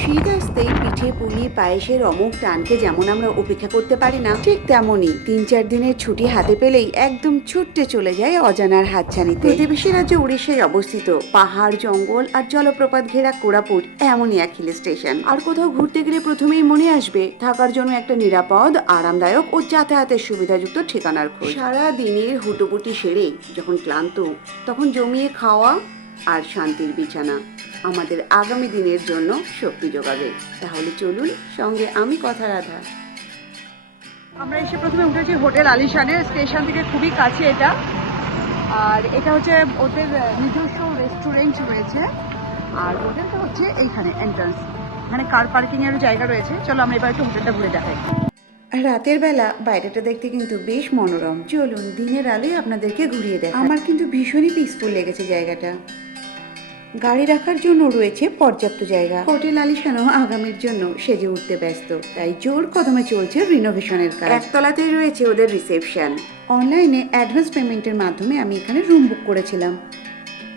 শীত আসতেই পিঠে পুলি পায়েসের অমুক টানকে যেমন আমরা উপেক্ষা করতে পারি না, ঠিক তেমনই ৩-৪ দিনের ছুটি হাতে পেলেই একদম ছুটতে চলে যায় অজানার হাতছানিতে। প্রতিবেশী রাজ্য উড়িষ্যায় অবস্থিত পাহাড়, জঙ্গল আর জলপ্রপাত ঘেরা কোরাপুট এমনই এক হিল স্টেশন। আর কোথাও ঘুরতে গেলে প্রথমেই মনে আসবে থাকার জন্য একটা নিরাপদ, আরামদায়ক ও যাতায়াতের সুবিধাযুক্ত ঠিকানার খোঁজ। সারা দিনের হুটোপুটি সেরে যখন ক্লান্ত, তখন জমিয়ে খাওয়া আর শান্তির বিছানা আমাদের আগামী দিনের জন্য শক্তি যোগাবে। তাহলে চলুন, সঙ্গে আমি কথা রাধা। আমরা এসে প্রথমে উঠেছি হোটেল আলিশানের, স্টেশন থেকে খুবই কাছে এটা। আর এটা হচ্ছে ওদের নিজস্ব রেস্টুরেন্ট রয়েছে। আর হোটেলটা হচ্ছে এইখানে এন্ট্রান্স, এখানে কার পার্কিং এরও জায়গা রয়েছে। চলো আমরা এবার একটু হোটেলটা ঘুরে দেখাই। রাতের বেলা বাইরেটা দেখতে কিন্তু বেশ মনোরম। চলুন দিনের আলোয় আপনাদেরকে ঘুরিয়ে দেয়। আমার কিন্তু ভীষণই পিসফুল লেগেছে জায়গাটা। গাড়ি রাখার জন্য রয়েছে পর্যাপ্ত জায়গা। হোটেল আলিশানও আগামীর জন্য সেজে উঠতে ব্যস্ত, তাই জোর কদমে চলছে রিনোভেশনের কাজ। একতলাতেই রয়েছে ওদের রিসেপশন। অনলাইনে অ্যাডভান্স পেমেন্টের মাধ্যমে আমি এখানে রুম বুক করেছিলাম।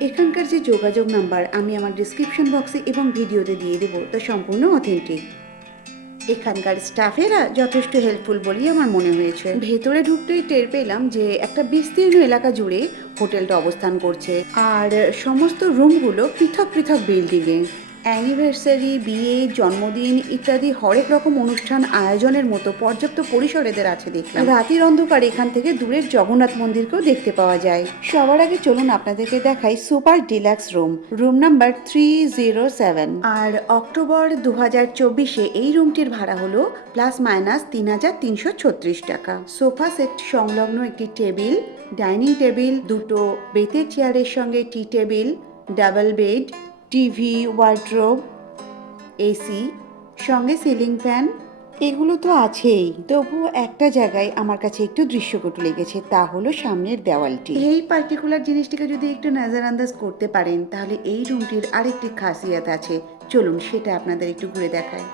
এখানকার যে যোগাযোগ নাম্বার আমি আমার ডিসক্রিপশন বক্সে এবং ভিডিওতে দিয়ে দেবো, তা সম্পূর্ণ অথেন্টিক। এখানকার স্টাফেরা যথেষ্ট হেল্পফুল বলেই আমার মনে হয়েছে। ভেতরে ঢুকতেই টের পেলাম যে একটা বিস্তীর্ণ এলাকা জুড়ে হোটেলটা অবস্থান করছে, আর সমস্ত রুমগুলো পৃথক পৃথক বিল্ডিংয়ে। অ্যানিভার্সারি, বিয়ে, জন্মদিন ইত্যাদি হরেক রকম অনুষ্ঠান আয়োজনের মতো পর্যাপ্ত পরিসর এদের আছে দেখলাম। রাতের অন্ধকার এখান থেকে দূরের জগন্নাথ মন্দিরকেও দেখতে পাওয়া যায়। সবার আগে চলুন আপনাদেরকে দেখাই সুপার ডিলাক্স রুম নাম্বার 307। আর অক্টোবর 2024-এ এই রুমটির ভাড়া হলো ±3,336 টাকা। সোফা সেট সংলগ্ন একটি টেবিল, ডাইনিং টেবিল, দুটো বেতের চেয়ারের সঙ্গে tea table, double bed, TV, wardrobe, AC, সঙ্গে সিলিং ফ্যান, এগুলো তো আছেই। তবুও একটা জায়গায় আমার কাছে একটু দৃশ্যকটু লেগেছে, তা হলো সামনের দেওয়ালটি। এই পার্টিকুলার জিনিসটিকে যদি একটু নজর আন্দাজ করতে পারেন, তাহলে এই রুমটির আরেকটি খাসিয়াত আছে। চলুন সেটা আপনাদের একটু ঘুরে দেখায়।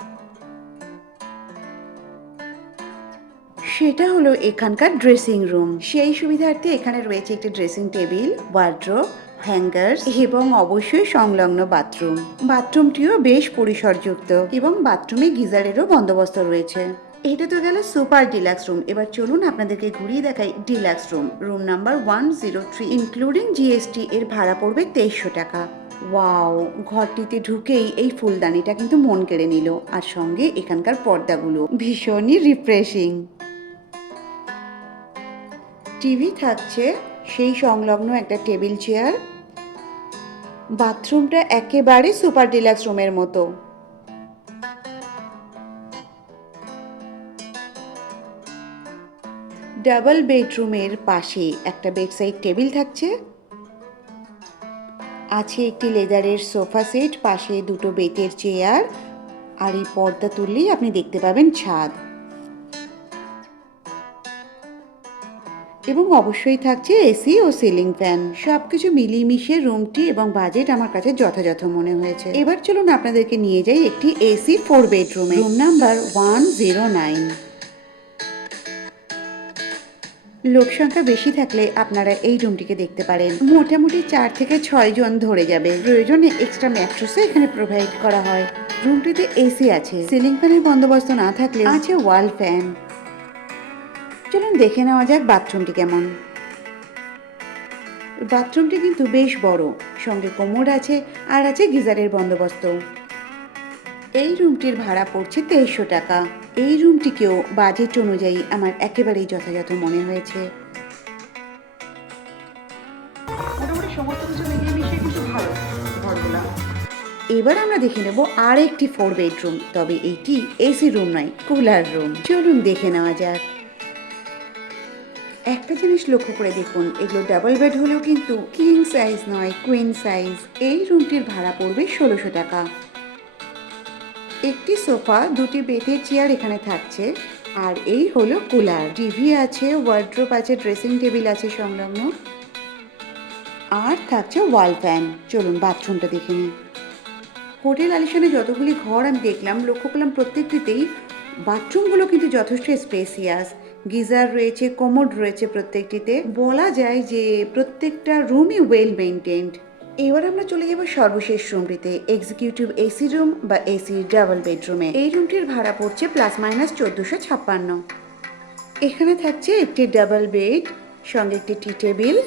সেটা হলো এখানকার ড্রেসিং রুম। সেই সুবিধার্থে এখানে রয়েছে একটি ড্রেসিং টেবিল, ওয়ার্ড্রোব, হ্যাঙ্গার্স এবং অবশ্যই সংলগ্ন বাথরুম। বাথরুমটিও বেশ পরিসরযুক্ত এবং বাথরুমে গিজারেরও বন্দোবস্ত রয়েছে। এটা তো গেল সুপার ডিলাক্স রুম। এবার চলুন আপনাদেরকে ঘুরিয়ে দেখাই deluxe room number 103। Including GST এর ভাড়া পড়বে 2300 টাকা। ওয়াও, ঘরটিতে ঢুকেই এই ফুলদানিটা কিন্তু মন কেড়ে নিল। আর সঙ্গে এখানকার পর্দাগুলো ভীষণই রিফ্রেশিং। টিভি থাকছে, সেই সংলগ্ন একটা টেবিল চেয়ার। বাথরুমটা একেবারে সুপার ডিলাক্স রুমের মতো। ডাবল বেডরুমের পাশে একটা বেডসাইড টেবিল থাকছে, আছে একটি লেদারের সোফা সেট, পাশে দুটো বেতের চেয়ার, আর এই পর্দা তুললেই আপনি দেখতে পাবেন ছাদ। এবং অবশ্যই থাকছে এসি ও সিলিং ফ্যান। সবকিছু মিলিয়ে মিশিয়ে রুমটি এবং বাজেট আমার কাছে যথাযথ মনে হয়েছে। এবার চলুন আপনাদেরকে নিয়ে যাই একটি এসি 4 বেডরুমে, রুম নাম্বার 109। লোক সংখ্যা বেশি থাকলে আপনারা এই রুমটিকে দেখতে পারেন। মোটামুটি 4 থেকে 6 জন ধরে যাবে। প্রয়োজনে এক্সট্রা ম্যাট্রেসও এখানে প্রোভাইড করা হয়। রুমটিতে এসি আছে, সিলিং ফ্যানের বন্দোবস্ত না থাকলে আছে ওয়াল ফ্যান। চলুন দেখে নেওয়া যাক বাথরুমটি কেমন। বাথরুমটি কিন্তু বেশ বড়, সঙ্গে কোমোড আছে আর আছে গিজারের বন্দোবস্ত। এই রুমটির ভাড়া পড়ছে 2300 টাকা। এই রুমটিকেও বাজেট অনুযায়ী আমার একেবারেই যথাযথ মনে হয়েছে। মোটামুটি সমস্ত কিছু মিলিয়ে মিশিয়ে কিন্তু ভালো ঘরগুলা। এবার আমরা দেখে নেব আর একটি 4 বেডরুম, তবে এটি এসি রুম নয়, কুলার রুম। চলুন দেখে নেওয়া যাক। একটা জিনিস লক্ষ্য করে দেখুন, এগুলো ডাবল বেড হলেও কিন্তু কিং সাইজ নয়, কুইন সাইজ। এই রুমটির ভাড়া পড়বে 1600 টাকা। একটি সোফা, দুটি বেতের চেয়ার এখানে থাকছে, আর এই হলো কুলার। টিভি আছে, ওয়ার্ড্রোব আছে, ড্রেসিং টেবিল আছে সংলগ্ন, আর থাকছে ওয়াল ফ্যান। চলুন বাথরুমটা দেখে নিই। হোটেল আলিশানে যতগুলি ঘর আমি দেখলাম, লক্ষ্য করলাম প্রত্যেকটিতেই বাথরুমগুলো কিন্তু যথেষ্ট স্পেসিয়াস। গিজার রয়েছে, কোমোড রয়েছে প্রত্যেকটিতে। বলা যায় যে প্রত্যেকটা রুমই ওয়েল মেনটেন্ড। এবার আমরা চলে যাব সর্বশেষ রুমটিতে, এক্সিকিউটিভ এসি রুম বা এসি ডাবল বেডরুমে। এই রুমটির ভাড়া পড়ছে প্লাস মাইনাস 1456। এখানে থাকছে একটি ডাবল বেড, সঙ্গে একটি টি টেবিল,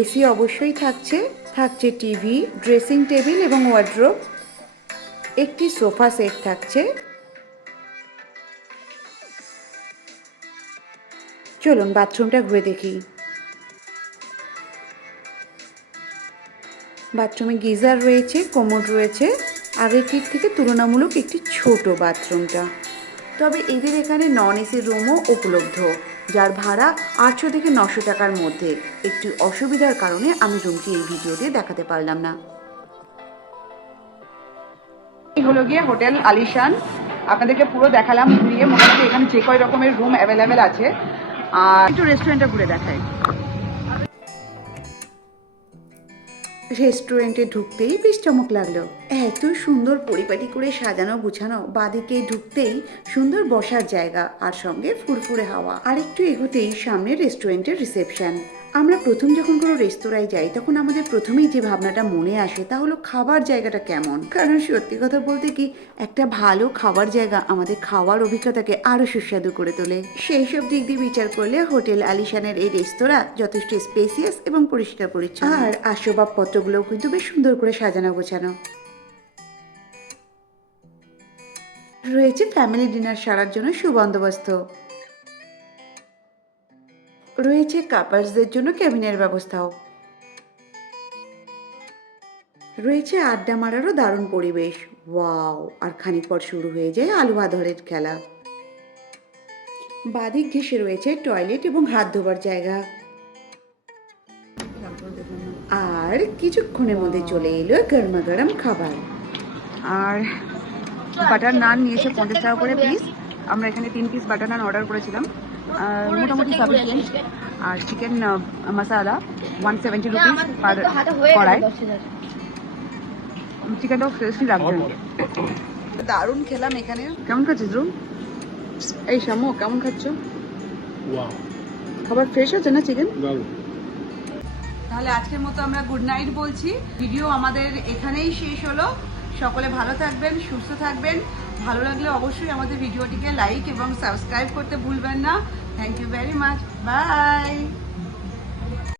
এসি অবশ্যই থাকছে, থাকছে টিভি, ড্রেসিং টেবিল এবং ওয়ার্ড্রোব, একটি সোফা সেট থাকছে। চলুন বাথরুমটা ঘুরে দেখি। বাথরুমে গিজার রয়েছে, কোমোড রয়েছে, আগেরটির থেকে তুলনামূলক একটি ছোট বাথরুমটা। তবে এদের এখানে নন এসি রুমও উপলব্ধ, যার ভাড়া 800 থেকে 900 টাকার মধ্যে। একটি অসুবিধার কারণে আমি রুমটি এই ভিডিওতে দেখাতে পারলাম না। এই হলো গিয়ে হোটেল আলিশান, আপনাদেরকে পুরো দেখালাম ঘুরিয়ে। মোটামুটি এখানে যে কয় রকমের রুম অ্যাভেলেবেল আছে। আর একটু রেস্টুরেন্টটা ঘুরে দেখাই। রেস্টুরেন্টে ঢুকতেই বেশ চমক লাগলো, এত সুন্দর পরিপাটি করে সাজানো গুছানো। বাদিকে ঢুকতেই সুন্দর বসার জায়গা আর সঙ্গে ফুরফুরে হাওয়া। আর একটু এগোতেই সামনে রেস্টুরেন্টের রিসেপশন। আমরা প্রথম যখন কোনো রেস্তোরাঁয় যাই তখন আমাদের প্রথমেই যে ভাবনাটা মনে আসে তা হলো খাবার জায়গাটা কেমন। কারণ সত্যি কথা বলতে কি, একটা ভালো খাবার জায়গা আমাদের খাওয়ার অভিজ্ঞতাকে আরো সুস্বাদু করে তোলে। সেই সব দিক দিয়ে বিচার করলে হোটেল আলিশানের এই রেস্তোরাঁ যথেষ্ট স্পেসিয়াস এবং পরিষ্কার পরিচ্ছন্ন। আর আসবাবপত্রগুলোও কিন্তু বেশ সুন্দর করে সাজানো গোছানো রয়েছে। ফ্যামিলি ডিনার সারার জন্য সুবন্দোবস্ত রয়েছে, কাপলসদের জন্য কেবিনের ব্যবস্থাও রয়েছে, আড্ডা মারারও দারুণ পরিবেশ। ওয়াও! আর খানিক পর শুরু হয়ে যায় আলু আঁধারের খেলা। বাদিক ঘেঁষে রয়েছে টয়লেট এবং হাত ধোবার জায়গা। আর কিছুক্ষণের মধ্যে চলে এলো গরমা গরম খাবার। আর বাটার নান নিয়েছে 50 টাকা করে পিস। আমরা এখানে 3 পিস বাটার নান অর্ডার করেছিলাম, মোটামুটি সাফিসিয়েন্ট। আর চিকেন মশালা 170 রুপিস পার কড়াই। চিকেনটাও ফ্রেশই লাগবে। দারুণ খেলাম এখানে। কেমন খাচ্ছিস রুম? এই শামু কেমন খাচ্ছ? খাবার ফ্রেশ আছে না চিকেন? তাহলে আজকের মতো আমরা গুড নাইট বলছি। ভিডিও আমাদের এখানেই শেষ হলো। সকলে ভালো থাকবেন, সুস্থ থাকবেন। ভালো লাগলে অবশ্যই আমাদের ভিডিওটিকে লাইক এবং সাবস্ক্রাইব করতে ভুলবেন না। Thank you very much. By.